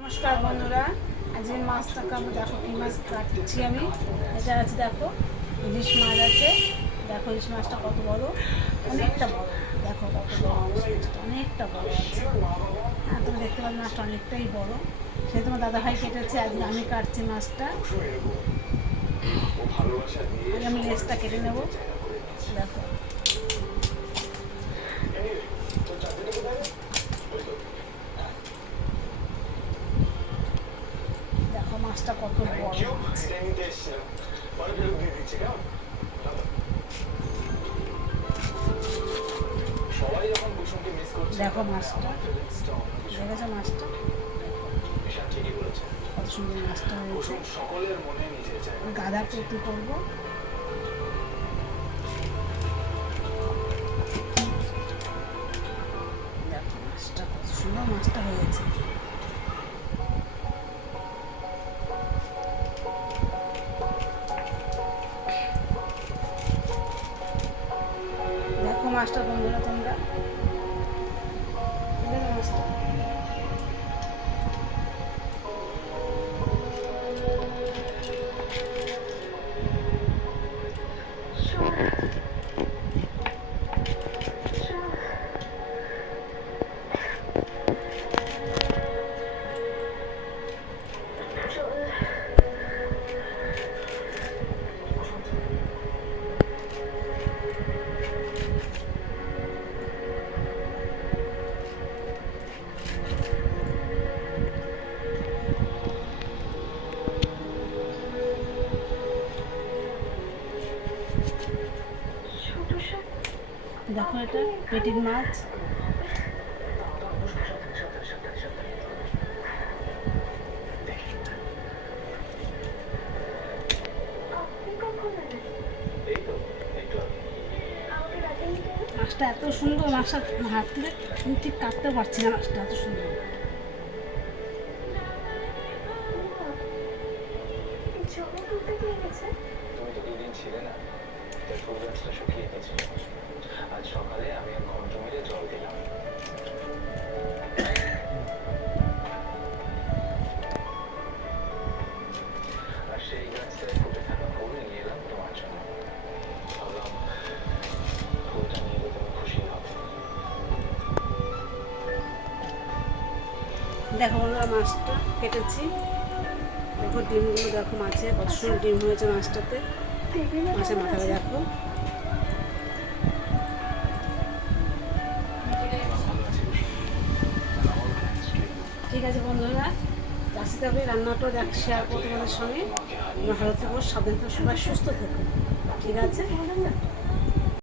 নমস্কার বন্ধুরা, আজকে মাছটা খাবো। দেখো কি মাছ কাটছি আমি। এটা আছে, দেখো ইলিশ মাছ আছে। দেখো ইলিশ মাছটা কত বড়, অনেকটা বড়। দেখো কত বড় ইলিশ মাছটা, অনেকটা বড় আছে। হ্যাঁ, তুমি দেখতে পাচ্ছ মাছটা অনেকটাই বড়। সেই তোমার দাদাভাই কেটেছে, আজকে আমি কাটছি মাছটা। আগে আমি লেজটা কেটে নেবো। দেখো দেখো মাছটা কত বড় মাছ। দেখো মাছটা, দেখেছো মাছটা কত সুন্দর মাছটা হয়েছে। গাদা কপি করবো। দেখো মাছটা কত সুন্দর মাছটা হয়েছে। দেখো মাছটা বন্ধুরা, তোমরা মাছটা দেখো, এটা পেটির মাছ। মাছটা এত সুন্দর, মাছটা হাত থেকে ঠিক কাটতে পারছি না, মাছটা এত সুন্দর। তুমি তো দুদিন ছিলে না, তাই ফুল গাছটা শুকিয়ে গেছিল। আজ সকালে আমি এক ঘন্টা মিলে জল দিলাম। আর সেই গাছটায় ফুটে থাকা ফুল নিয়ে এলাম তোমার জন্য। ভাবলাম ফুলটা নিয়ে এলে তুমি খুশি হবে। দেখো বন্ধুরা, মাছটা কেটেছি। দেখো ডিমগুলো, দেখো মাছে কত সুন্দর ডিম হয়েছে মাছটাতে। মাছের মাথাটা দেখো। ঠিক আছে বন্ধুরা, আসতে হবে। রান্নাটাও দেখ শেয়ার করবো তোমাদের সঙ্গে। ভালো থেকো, সাবধান থেকো, সবাই সুস্থ থেকো। ঠিক আছে।